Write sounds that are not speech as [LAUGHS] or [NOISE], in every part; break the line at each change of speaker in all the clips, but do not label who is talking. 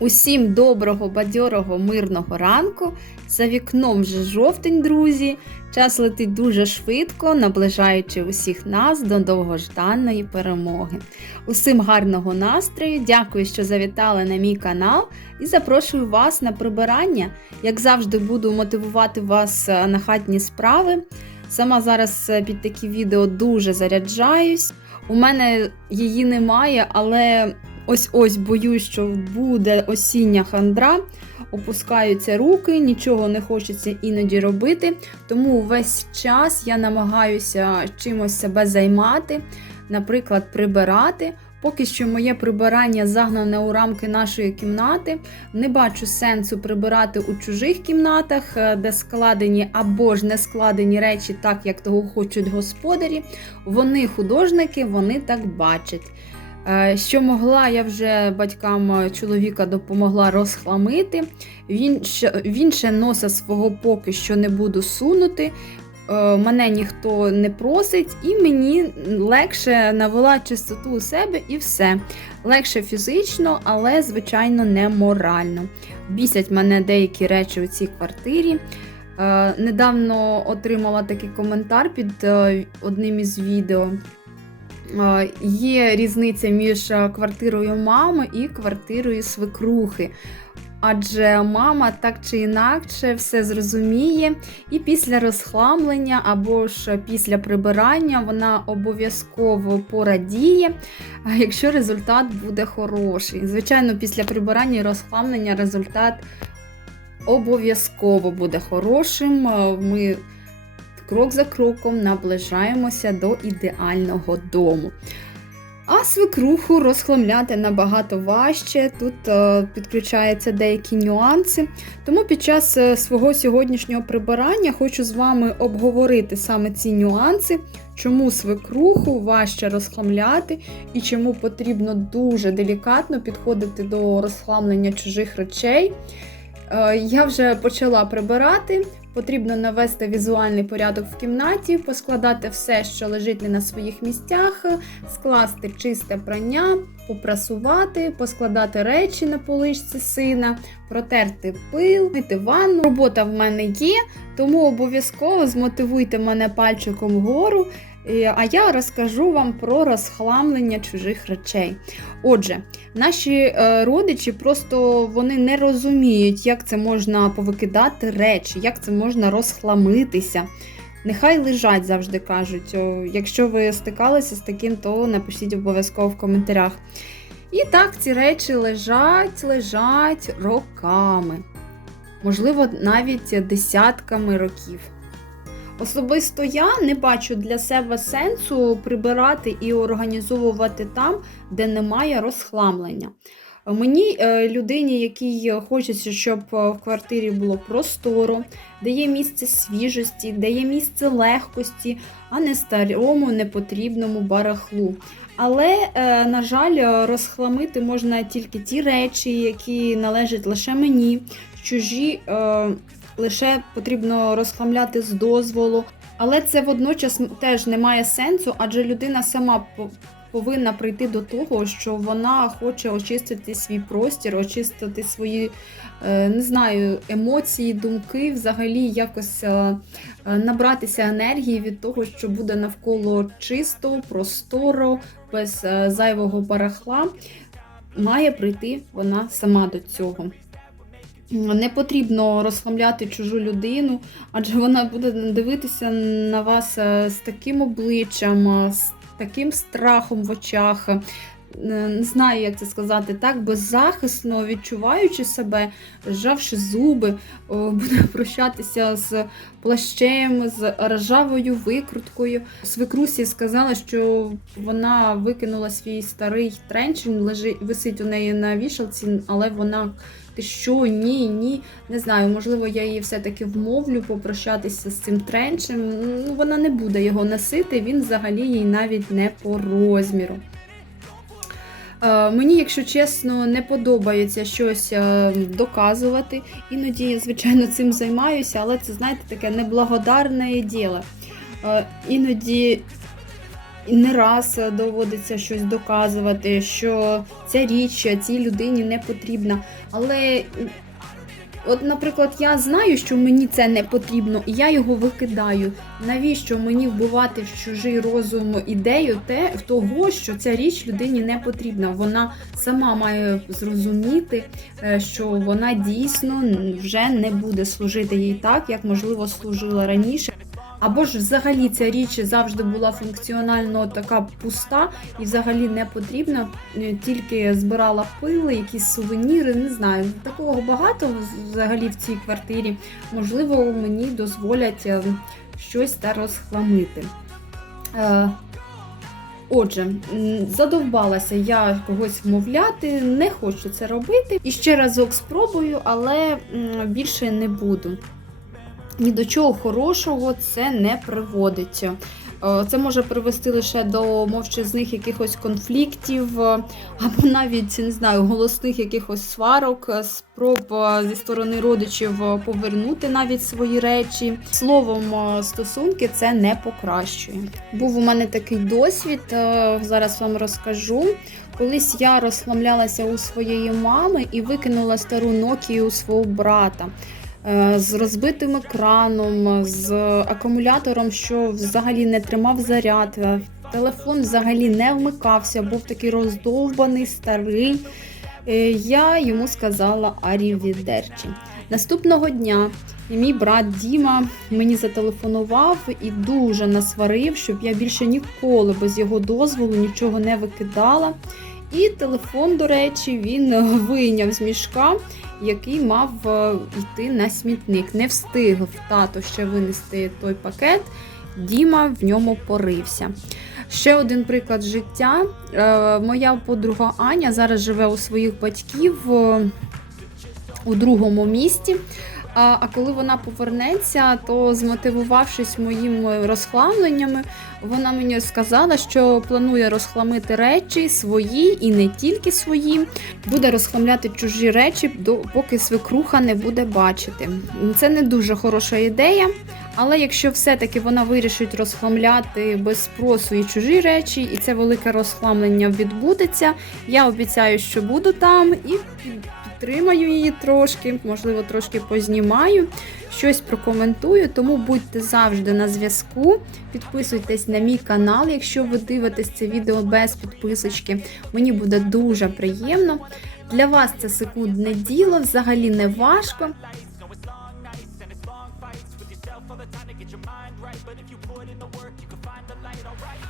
Усім доброго, бадьорого, мирного ранку. За вікном вже жовтень, друзі. Час летить дуже швидко, наближаючи усіх нас до довгожданої перемоги. Усім гарного настрою, дякую, що завітали на мій канал і запрошую вас на прибирання. Як завжди, буду мотивувати вас е, на хатні справи. Сама зараз е, під такі відео дуже заряджаюсь. У мене її немає, але ось ось боюсь, що буде осіння хандра. Опускаються руки, нічого не хочеться іноді робити. Тому весь час я намагаюся чимось себе займати, наприклад, прибирати. Поки що моє прибирання загнане у рамки нашої кімнати. Не бачу сенсу прибирати у чужих кімнатах, е, де складені або ж не складені речі, так як того хочуть господарі. Вони художники, вони так бачать. Е, Що могла, я вже батькам чоловіка допомогла розхламити. Він ще, він ще носа свого поки що не буду сунути. Е, Мене ніхто не просить, і мені легше навела чистоту у себе і все. Легше фізично, але, звичайно, не морально. Бісять мене деякі речі у цій квартирі. Е, Недавно отримала такий коментар під е, одним із відео. Е, Є різниця між е, квартирою мами і квартирою свекрухи. Адже мама так чи інакше все зрозуміє, і після розхламлення або ж після прибирання вона обов'язково порадіє, якщо результат буде хороший. Звичайно, після прибирання і розхламлення результат обов'язково буде хорошим. Е, Ми крок за кроком наближаємося до ідеального дому. А свекруху розхламляти набагато важче. Тут е, підключаються деякі нюанси. Тому під час е, свого сьогоднішнього прибирання хочу з вами обговорити саме ці нюанси, чому свекруху важче розхламляти і чому потрібно дуже делікатно підходити до розхламлення чужих речей. Е, Я вже почала прибирати. Потрібно навести візуальний порядок в кімнаті, поскладати все, що лежить не на своїх місцях, скласти чисте прання, попрасувати, поскладати речі на поличці сина, протерти пил, мити ванну. Робота в мене є, тому обов'язково змотивуйте мене пальчиком вгору. Е, А я розкажу вам про розхламлення чужих речей. Отже, наші е, родичі просто вони не розуміють, як це можна повикидати речі, як це можна розхламитися. Нехай лежать, завжди кажуть. Якщо ви стикалися з таким, то напишіть обов'язково в коментарях. І так, ці речі лежать, лежать роками, можливо, навіть десятками років. Особисто я не бачу для себе сенсу прибирати і організовувати там, де немає розхламлення. Мені, е, людині, якій хочеться, щоб е, в квартирі було просторо, де є місце свіжості, де є місце легкості, а не старому непотрібному барахлу. Але, е, на жаль, розхламити можна тільки ті речі, які належать лише мені, чужі е, лише потрібно розхламляти з дозволу. Але це водночас теж не має сенсу, адже людина сама повинна прийти до того, що вона хоче очистити свій простір, очистити свої, е, не знаю, емоції, думки, взагалі якось е, е, набратися енергії від того, що буде навколо чисто, просторо, без зайвого барахла. Має прийти вона сама до цього. Не потрібно розхламляти чужу людину, адже вона буде дивитися на вас з таким обличчям, з таким страхом в очах. е, Не знаю, як це сказати, так, беззахисно відчуваючи себе, зжавши зуби, буде прощатися з плащем, з ржавою викруткою. Свекрусі сказала, що вона викинула свій старий тренч, лежить, висить у неї на вішалці, але вона ти що, ні, ні. Не знаю, можливо, я її все-таки вмовлю попрощатися з цим тренчем. Ну, вона не буде його носити, він взагалі їй навіть не по розміру. Е, Мені, якщо чесно, не подобається щось е, доказувати. Іноді, звичайно, цим займаюся, але це, знаєте, таке неблагодарне діло. Е, Іноді не раз доводиться щось доказувати, що ця річ цій людині не потрібна. Але От, наприклад, я знаю, що мені це не потрібно, і я його викидаю. Навіщо мені вбивати в чужий розум ідею те того, що ця річ людині не потрібна? Вона сама має зрозуміти, е, що вона дійсно вже не буде служити їй так, як можливо служила раніше. Або ж взагалі ця річ завжди була функціонально така пуста і взагалі не потрібна, е, тільки збирала пили, якісь сувеніри, не знаю. Такого багато взагалі в цій квартирі. Можливо, мені дозволять е, щось та розхламити. Е, Отже, задовбалася я когось вмовляти, не хочу це робити. І ще разок спробую, але більше не буду ні до чого хорошого це не приводить. Е, Це може привести лише до мовчазних якихось конфліктів, е, або навіть не знаю, голосних якихось сварок, е, спроб зі сторони родичів повернути навіть свої речі. Словом, стосунки це не покращує. Був у мене такий досвід, зараз вам розкажу. Колись я розхламлялася у своєї мами і викинула стару Nokia у свого брата. Е, З розбитим екраном, з акумулятором, що взагалі не тримав заряд. е, Телефон взагалі не вмикався, був такий роздовбаний, старий. Е, Я йому сказала арівідерчі. Наступного дня мій брат Діма мені зателефонував і дуже насварив, щоб я більше ніколи без його дозволу нічого не викидала. І телефон, до речі, він вийняв з мішка, який мав е, йти на смітник. Не встиг тато ще винести той пакет. Діма в ньому порився. Ще один приклад життя. Е, Моя подруга Аня зараз живе у своїх батьків е, у другому місті. А коли вона повернеться, то змотивувавшись моїми розхламленнями, вона мені сказала, що планує розхламити речі свої і не тільки свої. Буде розхламляти чужі речі, поки свекруха не буде бачити. Це не дуже хороша ідея. Але якщо все-таки вона вирішить розхламляти без спросу і чужі речі, і це велике розхламлення відбудеться, я обіцяю, що буду там і підтримаю її трошки, можливо, трошки познімаю, щось прокоментую. Тому будьте завжди на зв'язку. Підписуйтесь на мій канал, якщо ви дивитесь це відео без підписочки. Мені буде дуже приємно. Для вас це секундне діло, взагалі не важко.
Cause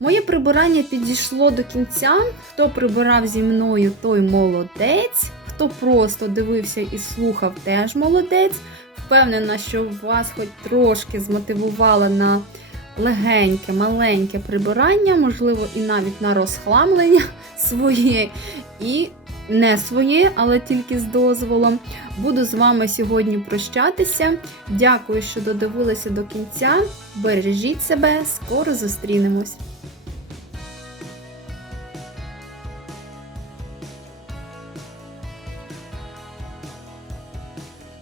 Моє прибирання підійшло до кінця. Хто прибирав зі мною, той молодець. Хто просто дивився і слухав, теж молодець. Впевнена, що вас хоч трошки змотивувала на легеньке, маленьке прибирання, можливо, і навіть на розхламлення [LAUGHS] своє і не своє, але тільки з дозволом. Буду з вами сьогодні прощатися. Дякую, що додивилися до кінця. Бережіть себе, скоро зустрінемось.